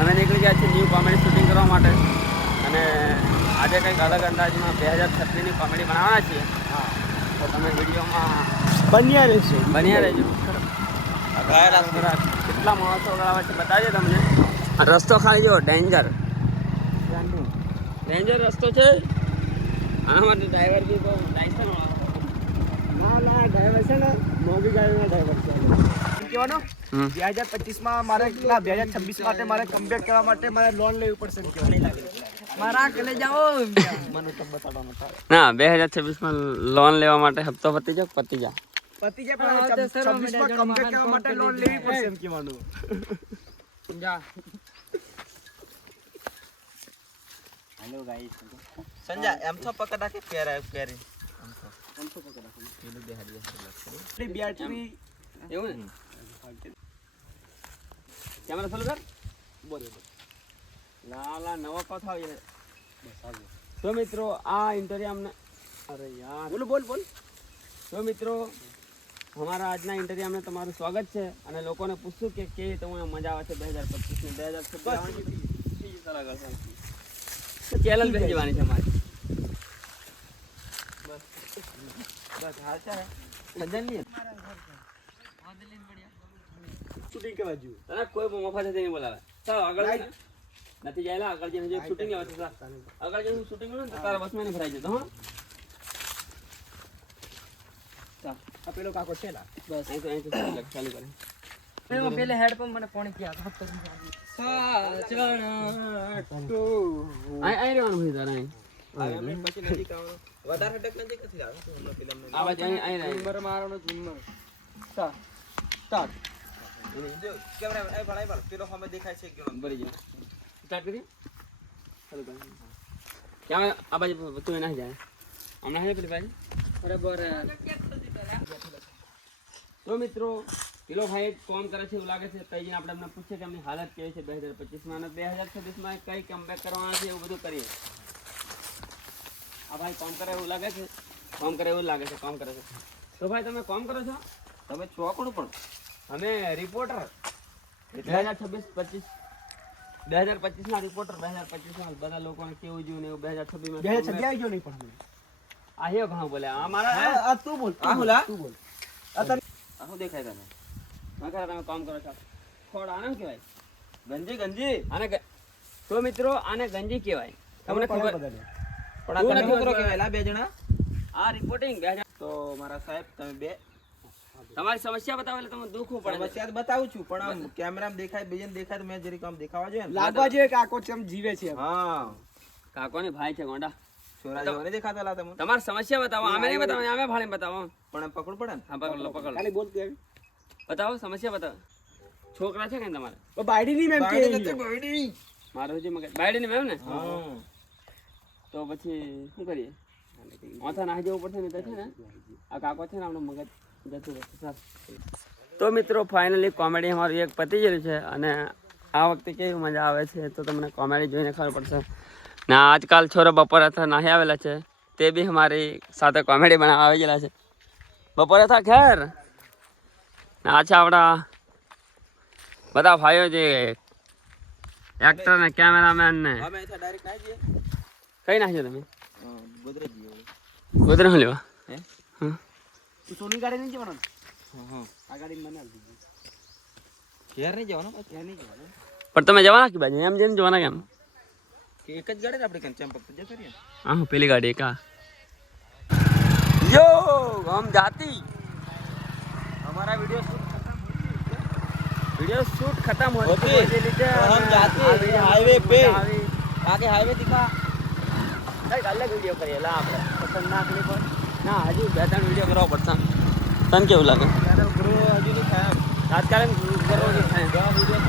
અમે નીકળી ગયા છીએ ન્યૂ કોમેડી શૂટિંગ કરવા માટે અને આજે કંઈક અલગ અંદાજમાં 2036ની કોમેડી બનાવવાના છીએ. હા, તો તમે વિડીયોમાં બન્યા રહેજો. કેટલા માણસો આવે છે બતાવીએ તમને. રસ્તો ખાલી જો ડેન્જર રસ્તો છે. આના માટે ડ્રાઈવર બી બહુ લાયસન્સ વાળો. ડ્રાઈવર છે ને મોગી ગાડીના ડ્રાઈવર છે. કહેવાનો 2025માં મારે 2026 માટે મારે કમબેક કરવા માટે મારે લોન લેવી પડશે. મારા કલે જાઓ મને તો બતાડવાનો ના 2026માં લોન લેવા માટે હપ્તો પતી જાય પણ 26માં કમબેક કરવા માટે લોન લેવી પડશે એમ કહેવાનું. જા હેલો ગાઈસ સંજા એમ તો પકડા કે પેરી એમ તો પકડા પેલું બે હાડી બેટરી એવું ને કેમેરા ચાલુ કર. બરોબર લાલા નવો પાછો આવી બસ આવ્યો. તો મિત્રો આ ઇન્ટરવ્યુ અમને અરે યાર બોલ તો મિત્રો અમારા આજના ઇન્ટરવ્યુ અમને તમારું સ્વાગત છે અને લોકોને પૂછશું કે કેવી તમને મજા આવે છે 2025 ચેનલ બેસી જવાની છે અમારી. બસ હાલ છે મજા નહીં શૂટિંગ કરવા જ્યું તને કોઈ મફત નહીં બોલાવે. ચાલ આગળ નથી જાય આગળ જઈને જે શૂટિંગ આવે છે આગળ જઈને શૂટિંગ કરો ને તો તારા બસમાં નહીં ભરાઈ જતો. હા ચાલ આ પેલો કાકો છે ને બસ અહીં તો ચાલુ કરે પેલે હેડપંપ મને કોણ ક્યાં હાથ કરી તો મિત્રો કિલો ભાઈ કોમ કરે છે એવું લાગે છે. તઈ જઈને આપણે એમને પૂછીએ કે એમની હાલત કેવી છે 2025માં અને 2026માં કઈ કમબેક કરવાના છે એવું બધું કરીએ. આ ભાઈ કોમ કરે એવું લાગે છે કામ કરે છે. તો ભાઈ તમે કામ કરો છો? તમે છો કોણ? પણ અમે રિપોર્ટર 2025ના રિપોર્ટર 2025માં બધા લોકોને કેવું જોયું ને એવું 2026માં આવી ગયો નહીં. પણ આ હે કહા બોલે આ મારા તું બોલ શું દેખાય તને? તમે કામ કરો છો ખોડ આને કહેવાય ગંજી આને. તો મિત્રો આને ગંજી કહેવાય. તમને ખબર પણ આ છોકરો કહેવાય બે જણા આ રિપોર્ટિંગ. તો મારા સાહેબ તમે બે તમારી સમસ્યા બતાવો એટલે તમને દુઃખ પડે. સમસ્યા બતાવું છું પણ આમ કેમેરામાં દેખાય બીજે દેખાય તો મેં જરી કામ દેખાવા જોઈએ ને લાગવા જોઈએ. કાકો ચમ જીવે છે. હા કાકોની ભાઈ છે ગોંડા છોરા જેવો નહીં દેખાતા લા તમને. તમારી સમસ્યા બતાવો. અમે નહીં બતાવો અમે ભાળે બતાવો પણ પકડ પડે ને. હા પકડ ખાલી બોલ કે બતાવો સમસ્યા બતાવો. છોકરા છે કે તમારે બાયડી ની મેમ કે બાયડી મારો જે મગજ બાયડી ની મેમ ને. હા તો પછી શું કરીએ? માથા નાહી જવું પડશે ને તો છે ને આ કાકો છે ને આપણું મગજ જતું રહેશે. તો મિત્રો ફાઇનલી કોમેડી અમારું એક પતી ગયેલું છે અને આ વખતે કેવી મજા આવે છે તો તમને કોમેડી જોઈને ખબર પડશે. ને આજકાલ છોરો બપોરે હતા નાહી આવેલા છે તે બી અમારી સાથે કોમેડી બનાવવા આવી ગયેલા છે. બપોરે હતા ખેર આ છે આપણા બધા ભાઈઓ જે એક્ટર ને કેમેરામેન ને કઈ નાખજો તમે ગોદરેજ લેવા. સોની ગાડી નહીં જવાનું આ ગાડી મને ઘેર નહીં જવાનું પણ તમે જવાના કે બાજુ એમ જઈને જવાના કેમ? એક જ ગાડી આપણે ચંપક જતા રહીએ. હા પેલી ગાડી કા यो हम जाती हमारा वीडियो शूट खत्म हो गया हम जाते हाईवे पे आगे हाईवे दिखा कई अलग वीडियो करेला આપણે પસંદ ના કરી પણ ના હજુ બે ત્રણ વીડિયો કરવા પડશે. તને કેવું લાગે? હજુ નહીં થાય તાત્કાલિક કરવો નહીં થાય. વિડીયો